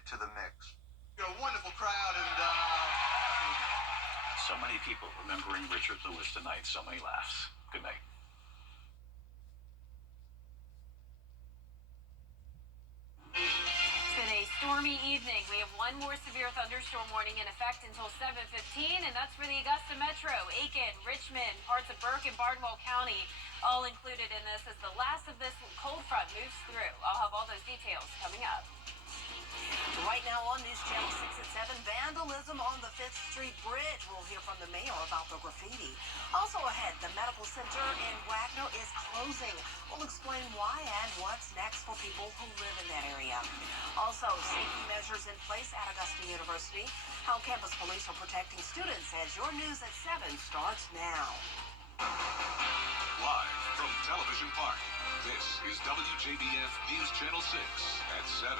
to the mix. You're a wonderful crowd, and so many people remembering Richard Lewis tonight. So many laughs. Good night. It's been a stormy evening. We have one more severe thunderstorm warning in effect until 7:15, and that's for the Augusta Metro, Aiken, Richmond, parts of Burke and Barnwell County, all included in this as the last of this cold front moves through. I'll have all those details coming up. Right now on News Channel 6 at 7, vandalism on the 5th Street Bridge. We'll hear from the mayor about the graffiti. Also ahead, the medical center in Wagner is closing. We'll explain why and what's next for people who live in that area. Also, safety measures in place at Augusta University. How campus police are protecting students as your news at 7 starts now. Live from Television Park, this is WJBF News Channel 6 at 7.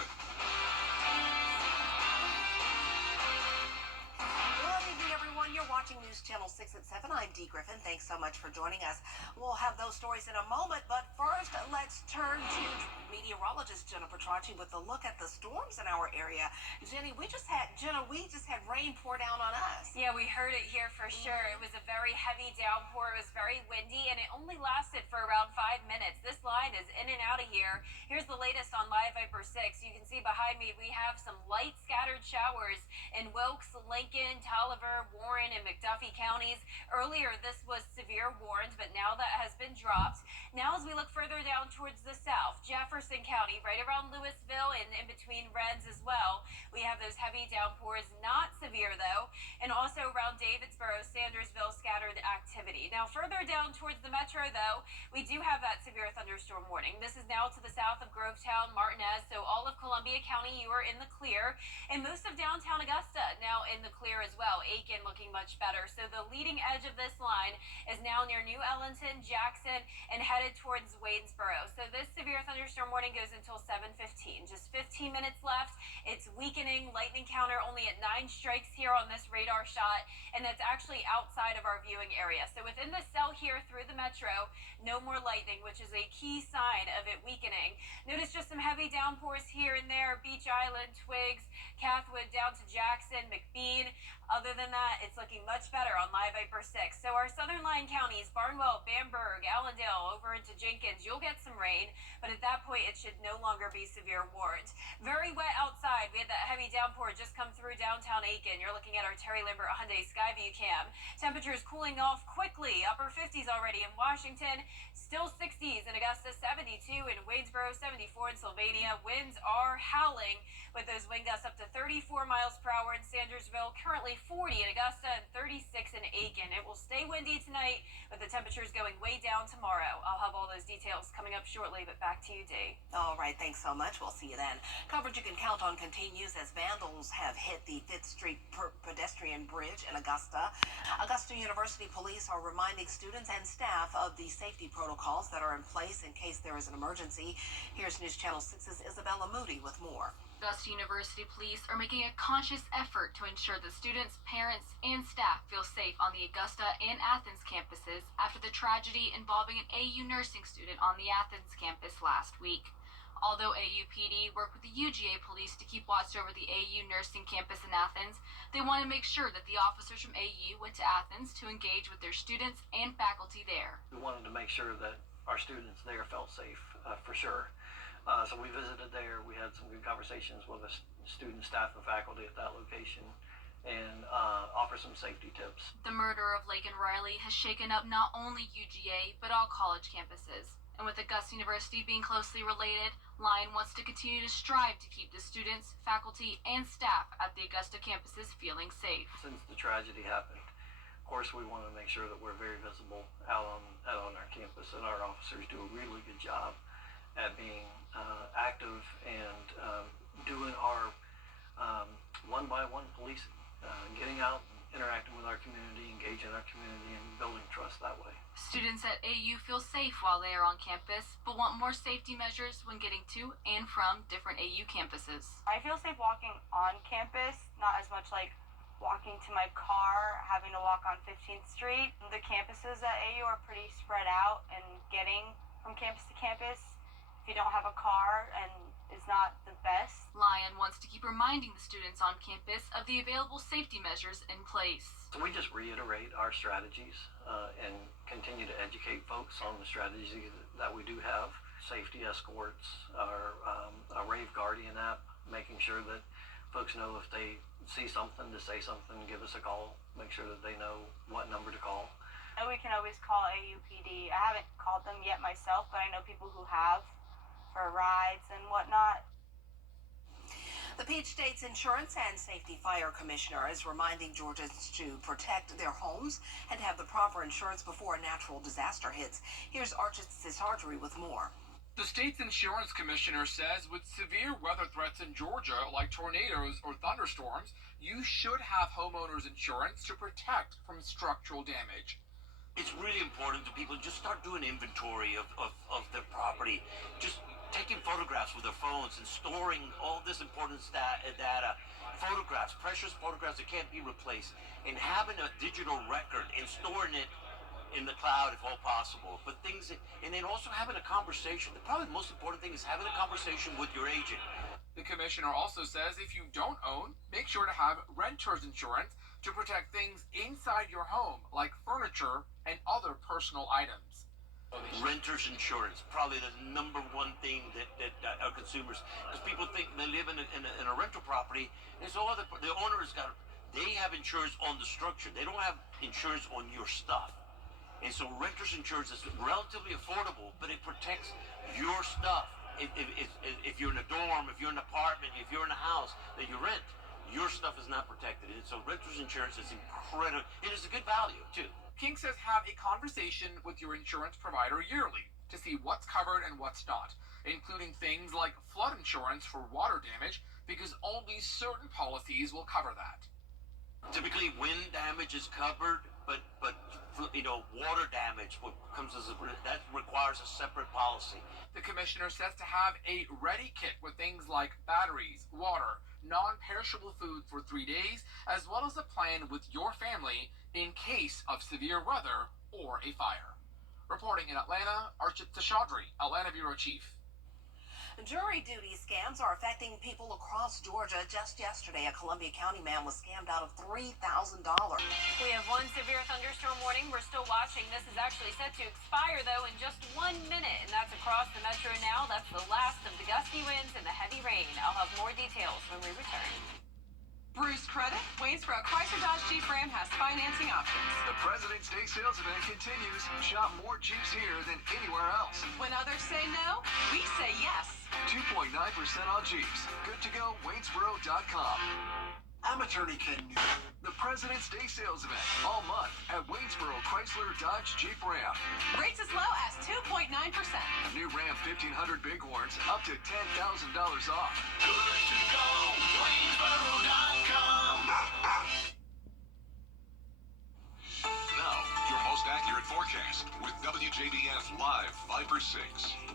Good evening, everyone. You're watching News Channel 6 at 7. I'm Dee Griffin. Thanks so much for joining us. We'll have those stories in a moment, but first, let's turn to meteorologist Jennifer Tracci with a look at the storms in our area. Jenny, we just had rain pour down on us. Yeah, we heard it here for sure. It was a very heavy downpour. It was very windy, and it only lasted for around 5 minutes. This line is in and out of here. Here's the latest on Live Viper 6. You can see behind me we have some light scattered showers in Wilkes, Lincoln, Tolliver, Warren, and McDuffie counties. Earlier, this was severe warned, but now that has been dropped. Now, as we look further down towards the south, Jefferson County, right around Louisville and in between Reds as well, we have those heavy downpours, not severe though, and also around Davidsboro, Sandersville, scattered activity. Now, further down towards the metro though, we do have that severe thunderstorm warning. This is now to the south of Grovetown, Martinez, so all of Columbia County, you are in the clear, and most of downtown Augusta now in the clear as well. Aiken looking much better. So the leading edge of this line is now near New Ellington, Jackson, and headed towards Wadesboro. So this severe thunderstorm warning goes until 7:15. Just 15 minutes left. It's weakening. Lightning counter only at 9 strikes here on this radar shot, and that's actually outside of our viewing area. So within the cell here through the metro, no more lightning, which is a key sign of it weakening. Notice just some heavy downpours here and there. Beach Island, Twiggs, Cathwood down to Jackson, McBean. Other than that, it's looking much better on Live Viper 6. So our southern line counties, Barnwell, Bamberg, Allendale, over into Jenkins, you'll get some rain, but at that point, it should no longer be severe warned. Very wet outside. We had that heavy downpour just come through downtown Aiken. You're looking at our Terry Lambert Hyundai Skyview cam. Temperatures cooling off quickly. Upper 50s already in Washington. Still 60s in Augusta, 72 in Wadesboro, 74 in Sylvania. Winds are howling with those wind gusts up to 34 miles per hour in Sandersville. Currently 40 in Augusta and 36 in Aiken. It will stay windy tonight with the temperatures going way down tomorrow. I'll have all those details coming up shortly, but back to you, Dee. All right, thanks so much. We'll see you then. Coverage you can count on continues as vandals have hit the 5th Street pedestrian bridge in Augusta. Augusta University police are reminding students and staff of the safety protocols that are in place in case there is an emergency. Here's News Channel 6's Isabella Moody with more. Augusta University police are making a conscious effort to ensure that students, parents, and staff feel safe on the Augusta and Athens campuses after the tragedy involving an AU nursing student on the Athens campus last week. Although AUPD worked with the UGA police to keep watch over the AU nursing campus in Athens, they want to make sure that the officers from AU went to Athens to engage with their students and faculty there. We wanted to make sure that our students there felt safe, for sure. So we visited there. We had some good conversations with the students, staff, and faculty at that location, and offer some safety tips. The murder of Laken Riley has shaken up not only UGA, but all college campuses. And with Augusta University being closely related, Lyon wants to continue to strive to keep the students, faculty, and staff at the Augusta campuses feeling safe. Since the tragedy happened, of course, we want to make sure that we're very visible out on our campus, and our officers do a really good job at being active and doing our one-by-one policing, getting out and interacting with our community, engaging our community, and building trust that way. Students at AU feel safe while they are on campus, but want more safety measures when getting to and from different AU campuses. I feel safe walking on campus, not as much like walking to my car, having to walk on 15th Street. The campuses at AU are pretty spread out, and getting from campus to campus, if you don't have a car and is not the best. Lyon wants to keep reminding the students on campus of the available safety measures in place. So we just reiterate our strategies and continue to educate folks on the strategies that we do have. Safety escorts, our Rave Guardian app, making sure that folks know if they see something to say something, give us a call, make sure that they know what number to call. And we can always call AUPD. I haven't called them yet myself, but I know people who have for rides and whatnot. The Peach State's Insurance and Safety Fire Commissioner is reminding Georgians to protect their homes and have the proper insurance before a natural disaster hits. Here's Archie Sargery with more. The state's insurance commissioner says with severe weather threats in Georgia, like tornadoes or thunderstorms, you should have homeowners insurance to protect from structural damage. It's really important to people just start doing inventory of their property, just taking photographs with their phones and storing all this important data, photographs, precious photographs that can't be replaced, and having a digital record and storing it in the cloud if all possible. But and then also having a conversation. Probably the most important thing is having a conversation with your agent. The commissioner also says if you don't own, make sure to have renter's insurance to protect things inside your home, like furniture and other personal items. Renter's insurance, probably the number one thing that our consumers, because people think they live in a rental property, and so the owner they have insurance on the structure. They don't have insurance on your stuff. And so renter's insurance is relatively affordable, but it protects your stuff. If you're in a dorm, if you're in an apartment, if you're in a house that you rent, your stuff is not protected. And so renter's insurance is incredible. It is a good value, too. King says have a conversation with your insurance provider yearly to see what's covered and what's not, including things like flood insurance for water damage, because only certain policies will cover that. Typically, wind damage is covered, but water damage that requires a separate policy. The commissioner says to have a ready kit with things like batteries, water, non-perishable food for 3 days, as well as a plan with your family in case of severe weather or a fire. Reporting in Atlanta, Archit Chaudhry, Atlanta Bureau Chief. Jury duty scams are affecting people across Georgia. Just yesterday, a Columbia County man was scammed out of $3,000. We have one severe thunderstorm warning we're still watching. This is actually set to expire, though, in just 1 minute, and that's across the metro now. That's the last of the gusty winds and the heavy rain. I'll have more details when we return. Bruce Credit, Waynesboro Chrysler Dodge Jeep Ram has financing options. The President's Day sales event continues. Shop more Jeeps here than anywhere else. When others say no, we say yes. 2.9% on Jeeps. Good to go, Waynesboro.com. I'm attorney Ken Newton. The President's Day sales event all month at Waynesboro Chrysler Dodge Jeep Ram. Rates as low as 2.9%. New Ram 1500 Bighorns up to $10,000 off. Good to go, Waynesboro.com. Now, your most accurate forecast with WJBF Live Viper 6.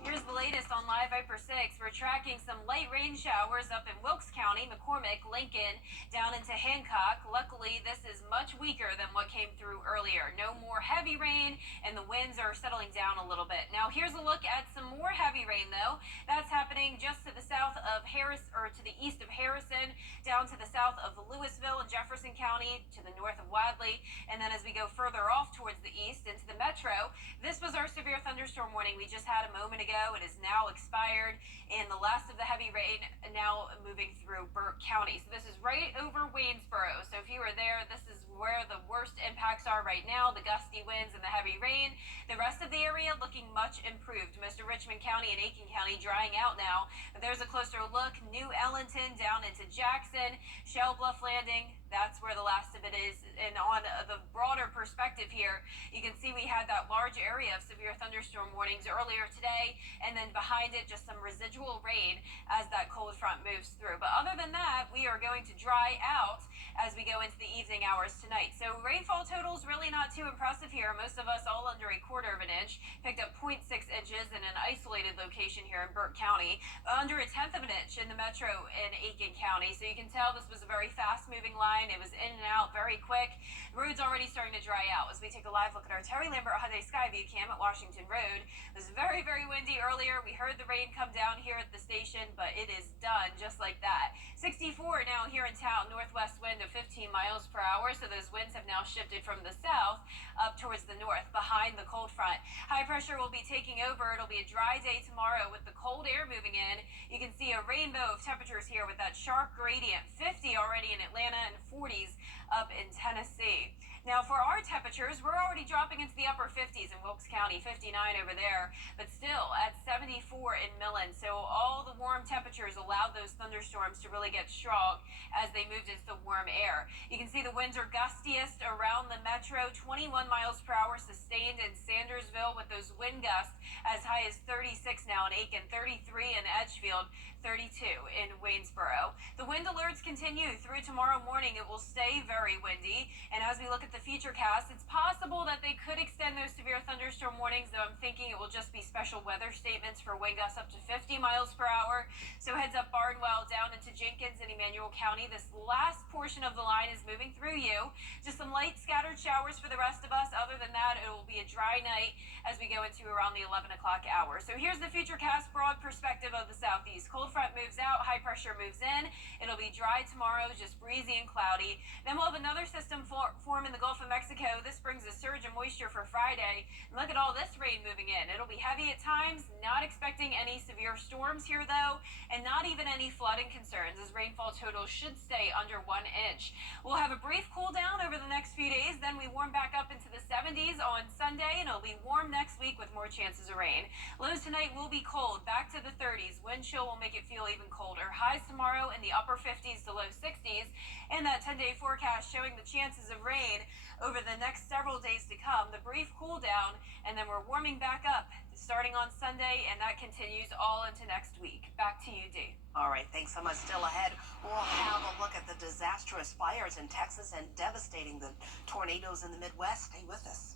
Here's the latest on Live Viper 6. We're tracking some light rain showers up in Wilkes County, McCormick, Lincoln, down into Hancock. Luckily, this is much weaker than what came through earlier. No more heavy rain, and the winds are settling down a little bit. Now, here's a look at some more heavy rain, though. That's happening just to the south of to the east of Harrison, down to the south of Louisville and Jefferson County, to the north of Wadley, and then as we go further off towards the east into the metro, this was our severe thunderstorm warning we just had a moment ago. It is now expired, and the last of the heavy rain now moving through Burke County. So this is right over Waynesboro. So if you were there, this is where the worst impacts are right now, the gusty winds and the heavy rain. The rest of the area looking much improved. Most of Richmond County and Aiken County drying out now. But there's a closer look. New Ellenton down into Jackson, Shell Bluff Landing. That's where the last of it is. And on the broader perspective here, you can see we had that large area of severe thunderstorm warnings earlier today, and then behind it, just some residual rain as that cold front moves through. But other than that, we are going to dry out as we go into the evening hours tonight. So rainfall totals really not too impressive here. Most of us all under a quarter of an inch. Picked up 0.6 inches in an isolated location here in Burke County. Under a tenth of an inch in the metro in Aiken County. So you can tell this was a very fast-moving line. It was in and out very quick. The road's already starting to dry out. As we take a live look at our Terry Lambert Hyundai Skyview cam at Washington Road. It was very, very windy earlier. We heard the rain come down here at the station, but it is done just like that. 64 now here in town. Northwest wind of 15 miles per hour, so those winds have now shifted from the south up towards the north behind the cold front. High pressure will be taking over. It'll be a dry day tomorrow with the cold air moving in. You can see a rainbow of temperatures here with that sharp gradient. 50 already in Atlanta and 40s up in Tennessee. Now for our temperatures, we're already dropping into the upper 50s in Wilkes County, 59 over there, but still at 74 in Millen. So all the warm temperatures allowed those thunderstorms to really get strong as they moved into the warm air. You can see the winds are gustiest around the metro, 21 miles per hour sustained in Sandersville with those wind gusts as high as 36 now in Aiken, 33 in Edgefield, 32 in Waynesboro. The wind alerts continue through tomorrow morning. It will stay very windy, and as we look at the future cast, it's possible that they could extend those severe thunderstorm warnings, though I'm thinking it will just be special weather statements for wind gusts up to 50 miles per hour. So heads up Barnwell down into Jenkins and Emmanuel County. This last portion of the line is moving through you. Just some light scattered showers for the rest of us. Other than that, it will be a dry night as we go into around the 11 o'clock hour. So here's the future cast broad perspective of the southeast. Cold front moves out, high pressure moves in. It'll be dry tomorrow, just breezy and cloudy. Then we'll have another system form in the Gulf of Mexico. This brings a surge of moisture for Friday. And look at all this rain moving in. It'll be heavy at times. Not expecting any severe storms here though, and not even any flooding concerns as rainfall totals should stay under 1 inch. We'll have a brief cool down over the next few days. Then we warm back up into the 70s on Sunday, and it'll be warm next week with more chances of rain. Lows tonight will be cold, back to the 30s. Wind chill will make it feel even colder. Highs tomorrow in the upper 50s to low 60s, and that 10-day forecast showing the chances of rain over the next several days to come. The brief cool down, and then we're warming back up starting on Sunday, and that continues all into next week. Back to you, Dee. All right, thanks so much. Still ahead, we'll have a look at the disastrous fires in Texas and devastating the tornadoes in the Midwest. Stay with us.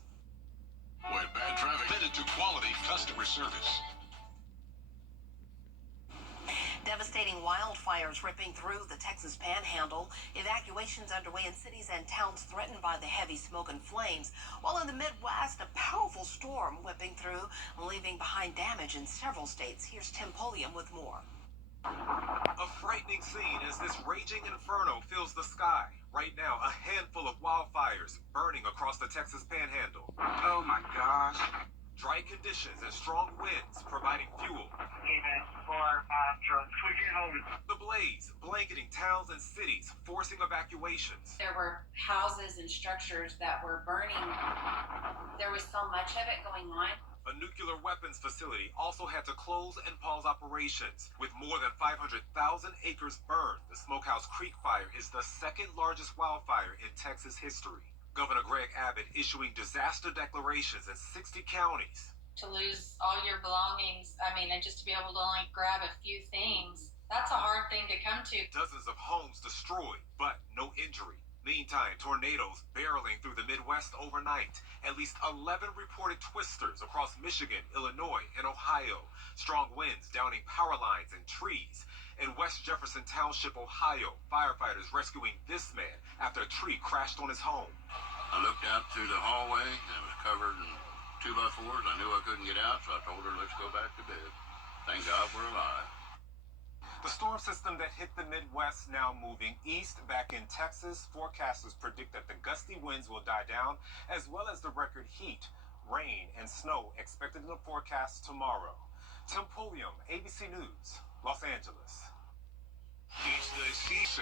When bad traffic committed to quality customer service. Devastating wildfires ripping through the Texas Panhandle. Evacuations underway in cities and towns threatened by the heavy smoke and flames. While in the Midwest, a powerful storm whipping through, leaving behind damage in several states. Here's Tim Pulliam with more. A frightening scene as this raging inferno fills the sky. Right now, a handful of wildfires burning across the Texas Panhandle. Oh my gosh. Dry conditions and strong winds providing fuel. The blaze blanketing towns and cities, forcing evacuations. There were houses and structures that were burning. There was so much of it going on. A nuclear weapons facility also had to close and pause operations. With more than 500,000 acres burned, the Smokehouse Creek fire is the second largest wildfire in Texas history. Governor Greg Abbott issuing disaster declarations in 60 counties. To lose all your belongings, and just to be able to only grab a few things, that's a hard thing to come to. Dozens of homes destroyed, but no injury. Meantime, tornadoes barreling through the Midwest overnight. At least 11 reported twisters across Michigan, Illinois, and Ohio. Strong winds downing power lines and trees. In West Jefferson Township, Ohio, firefighters rescuing this man after a tree crashed on his home. I looked out through the hallway and it was covered in 2x4s. I knew I couldn't get out, so I told her, let's go back to bed. Thank God we're alive. The storm system that hit the Midwest now moving east back in Texas. Forecasters predict that the gusty winds will die down, as well as the record heat, rain, and snow expected in the forecast tomorrow. Tim Pulliam, ABC News, Los Angeles. It's the C6.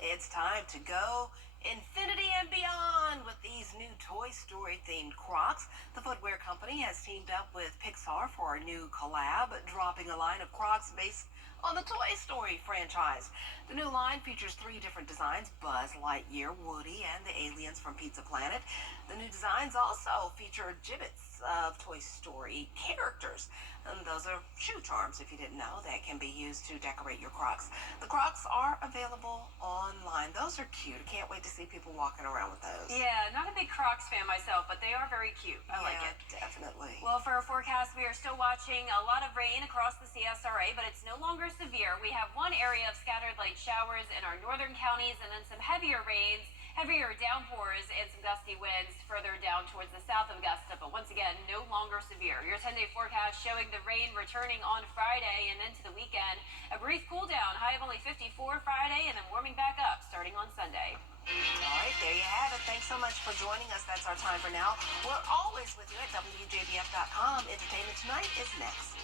It's time to go infinity and beyond with these new Toy Story themed Crocs. The footwear company has teamed up with Pixar for a new collab, dropping a line of Crocs based on the Toy Story franchise. The new line features 3 different designs: Buzz Lightyear, Woody, and the aliens from Pizza Planet. The new designs also feature gibbets lots of Toy Story characters. And those are shoe charms, if you didn't know, that can be used to decorate your Crocs. The Crocs are available online. Those are cute. I can't wait to see people walking around with those. Yeah, not a big Crocs fan myself, but they are very cute. I like it. Definitely. Well, for our forecast, we are still watching a lot of rain across the CSRA, but it's no longer severe. We have one area of scattered light showers in our northern counties and then some heavier rains, heavier downpours, and some gusty winds further down towards the south of Augusta, but once again, no longer severe. Your 10-day forecast showing the rain returning on Friday and into the weekend. A brief cool down, high of only 54 Friday, and then warming back up starting on Sunday. All right, there you have it. Thanks so much for joining us. That's our time for now. We're always with you at WJBF.com. Entertainment Tonight is next.